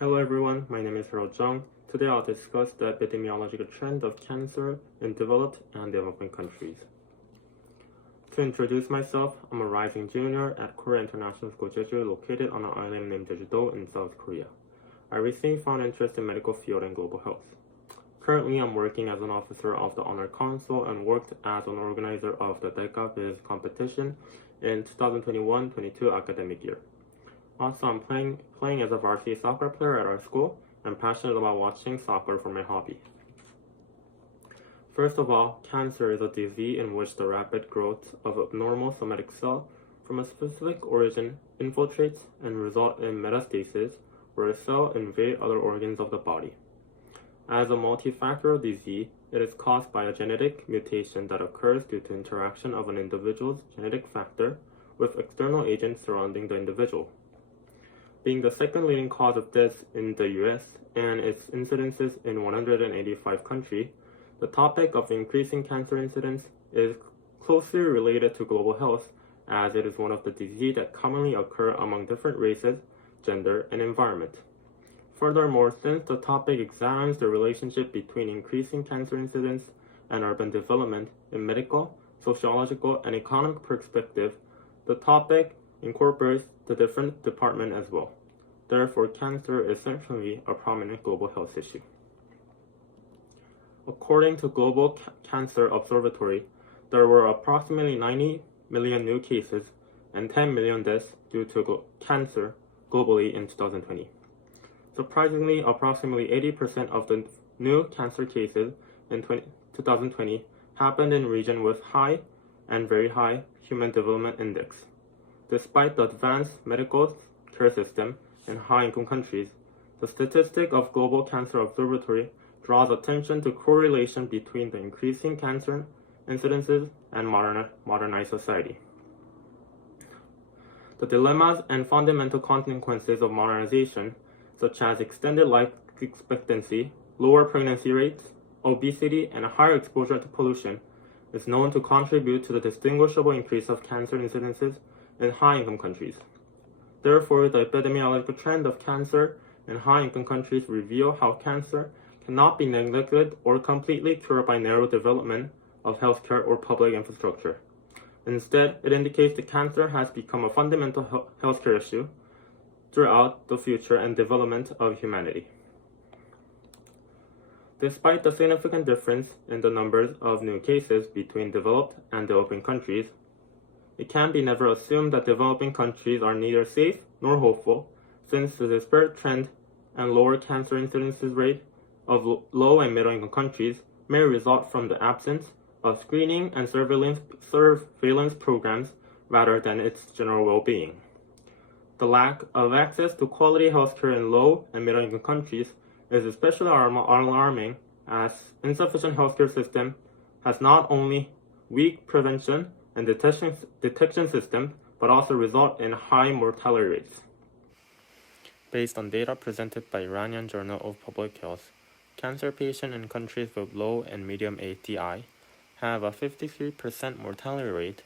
Hello everyone, my name is Jung. Today I'll discuss the epidemiological trend of cancer in developed and developing countries. To introduce myself, I'm a rising junior at Korea International School Jeju located on an island named Jeju-do in South Korea. I recently found interest in medical field and global health. Currently, I'm working as an officer of the Honor Council and worked as an organizer of the DECA Biz competition in 2021-22 academic year. Also, I'm playing as a varsity soccer player at our school. I'm passionate about watching soccer for my hobby. First of all, cancer is a disease in which the rapid growth of a normal somatic cell from a specific origin infiltrates and results in metastasis, where a cell invades other organs of the body. As a multifactorial disease, it is caused by a genetic mutation that occurs due to interaction of an individual's genetic factor with external agents surrounding the individual. Being the second leading cause of death in the US and its incidences in 185 countries, the topic of increasing cancer incidence is closely related to global health, as it is one of the diseases that commonly occur among different races, gender, and environment. Furthermore, since the topic examines the relationship between increasing cancer incidence and urban development in medical, sociological, and economic perspective, the topic incorporates the different departments as well. Therefore, cancer is certainly a prominent global health issue. According to Global Cancer Observatory, there were approximately 90 million new cases and 10 million deaths due to cancer globally in 2020. Surprisingly, approximately 80% of the new cancer cases in 2020 happened in regions with high and very high Human Development Index. Despite the advanced medical care system in high-income countries, the statistic of Global Cancer Observatory draws attention to correlation between the increasing cancer incidences and modernized society. The dilemmas and fundamental consequences of modernization, such as extended life expectancy, lower pregnancy rates, obesity, and a higher exposure to pollution, is known to contribute to the distinguishable increase of cancer incidences in high-income countries. Therefore, the epidemiological trend of cancer in high-income countries reveal how cancer cannot be neglected or completely cured by narrow development of healthcare or public infrastructure. Instead, it indicates that cancer has become a fundamental healthcare issue throughout the future and development of humanity. Despite the significant difference in the numbers of new cases between developed and developing countries, it can be never assumed that developing countries are neither safe nor hopeful, since the disparate trend and lower cancer incidence rate of low and middle-income countries may result from the absence of screening and surveillance programs rather than its general well-being. The lack of access to quality healthcare in low and middle-income countries is especially alarming, as insufficient healthcare system has not only weak prevention and detection system, but also result in high mortality rates. Based on data presented by Iranian Journal of Public Health, cancer patients in countries with low and medium ATI have a 53% mortality rate,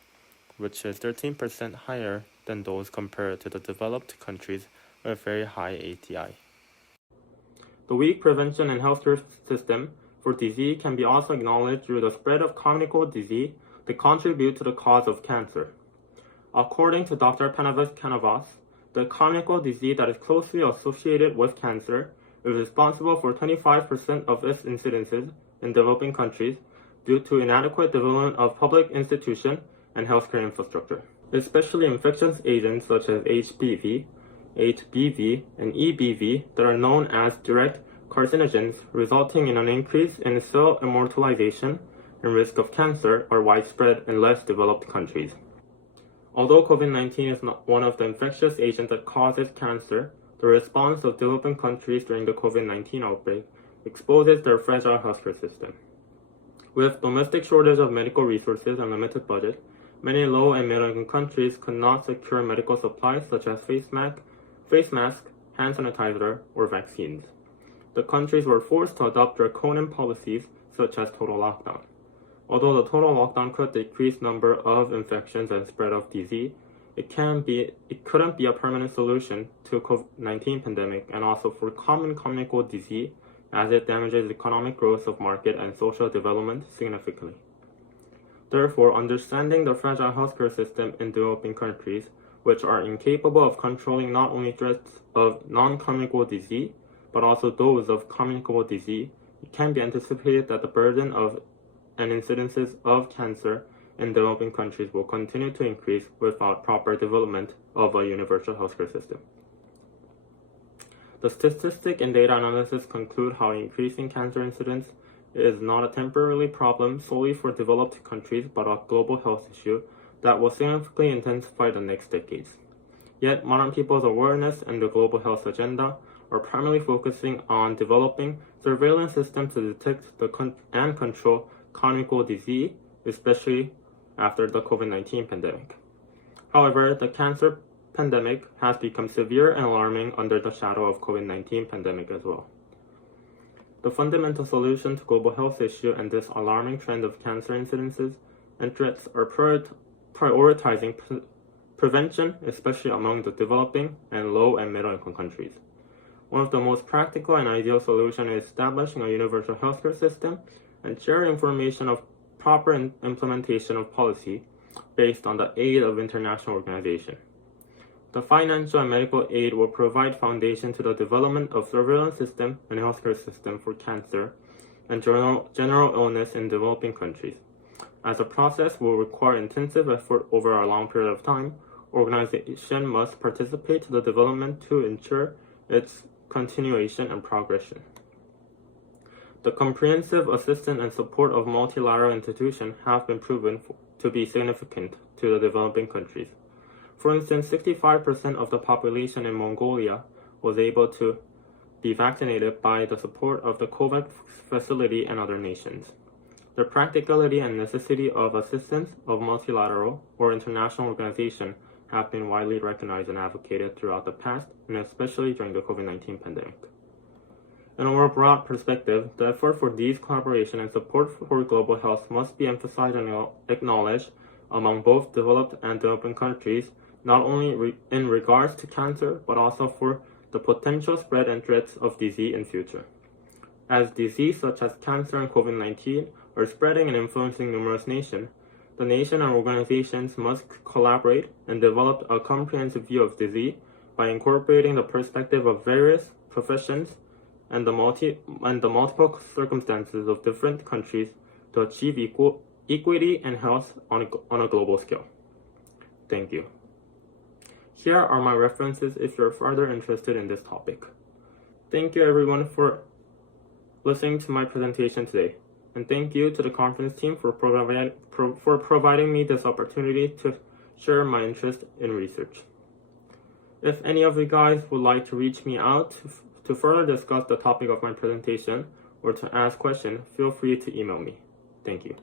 which is 13% higher than those compared to the developed countries with very high ATI. The weak prevention and healthcare system for disease can be also acknowledged through the spread of communicable disease that contribute to the cause of cancer. According to Dr. Canavas, the communicable disease that is closely associated with cancer is responsible for 25% of its incidences in developing countries due to inadequate development of public institutions and healthcare infrastructure. Especially infectious agents such as HBV, and EBV that are known as direct carcinogens, resulting in an increase in cell immortalization and risk of cancer, are widespread in less developed countries. Although COVID-19 is not one of the infectious agents that causes cancer, the response of developing countries during the COVID-19 outbreak exposes their fragile healthcare system. With domestic shortage of medical resources and limited budget, many low and middle-income countries could not secure medical supplies such as face mask, hand sanitizer, or vaccines. The countries were forced to adopt draconian policies such as total lockdown. Although the total lockdown could decrease number of infections and spread of disease, it couldn't be a permanent solution to COVID-19 pandemic and also for common communicable disease, as it damages economic growth of market and social development significantly. Therefore, understanding the fragile healthcare system in developing countries, which are incapable of controlling not only threats of non-communicable disease, but also those of communicable disease, it can be anticipated that the burden of and incidences of cancer in developing countries will continue to increase without proper development of a universal healthcare system. The statistic and data analysis conclude how increasing cancer incidence is not a temporary problem solely for developed countries, but a global health issue that will significantly intensify the next decades. Yet, modern people's awareness and the global health agenda are primarily focusing on developing surveillance systems to detect and control communicable disease, especially after the COVID-19 pandemic. However, the cancer pandemic has become severe and alarming under the shadow of COVID-19 pandemic as well. The fundamental solution to global health issue and this alarming trend of cancer incidences and threats are prioritizing prevention, especially among the developing and low and middle income countries. One of the most practical and ideal solutions is establishing a universal healthcare system and sharing information of proper implementation of policy based on the aid of international organizations. The financial and medical aid will provide foundation to the development of surveillance system and healthcare system for cancer and general illness in developing countries. As the process will require intensive effort over a long period of time, organization must participate to the development to ensure its continuation and progression. The comprehensive assistance and support of multilateral institutions have been proven to be significant to the developing countries. For instance, 65% of the population in Mongolia was able to be vaccinated by the support of the COVAX facility and other nations. The practicality and necessity of assistance of multilateral or international organizations have been widely recognized and advocated throughout the past, and especially during the COVID-19 pandemic. In a more broad perspective, the effort for these collaboration and support for global health must be emphasized and acknowledged among both developed and developing countries, not only in regards to cancer, but also for the potential spread and threats of disease in future. As disease such as cancer and COVID-19 are spreading and influencing numerous nations, the nation and organizations must collaborate and develop a comprehensive view of disease by incorporating the perspective of various professions and the multiple circumstances of different countries to achieve equity and health on a global scale. Thank you. Here are my references if you're further interested in this topic. Thank you everyone for listening to my presentation today. And thank you to the conference team for providing me this opportunity to share my interest in research. If any of you guys would like to reach me out to further discuss the topic of my presentation or to ask questions, feel free to email me. Thank you.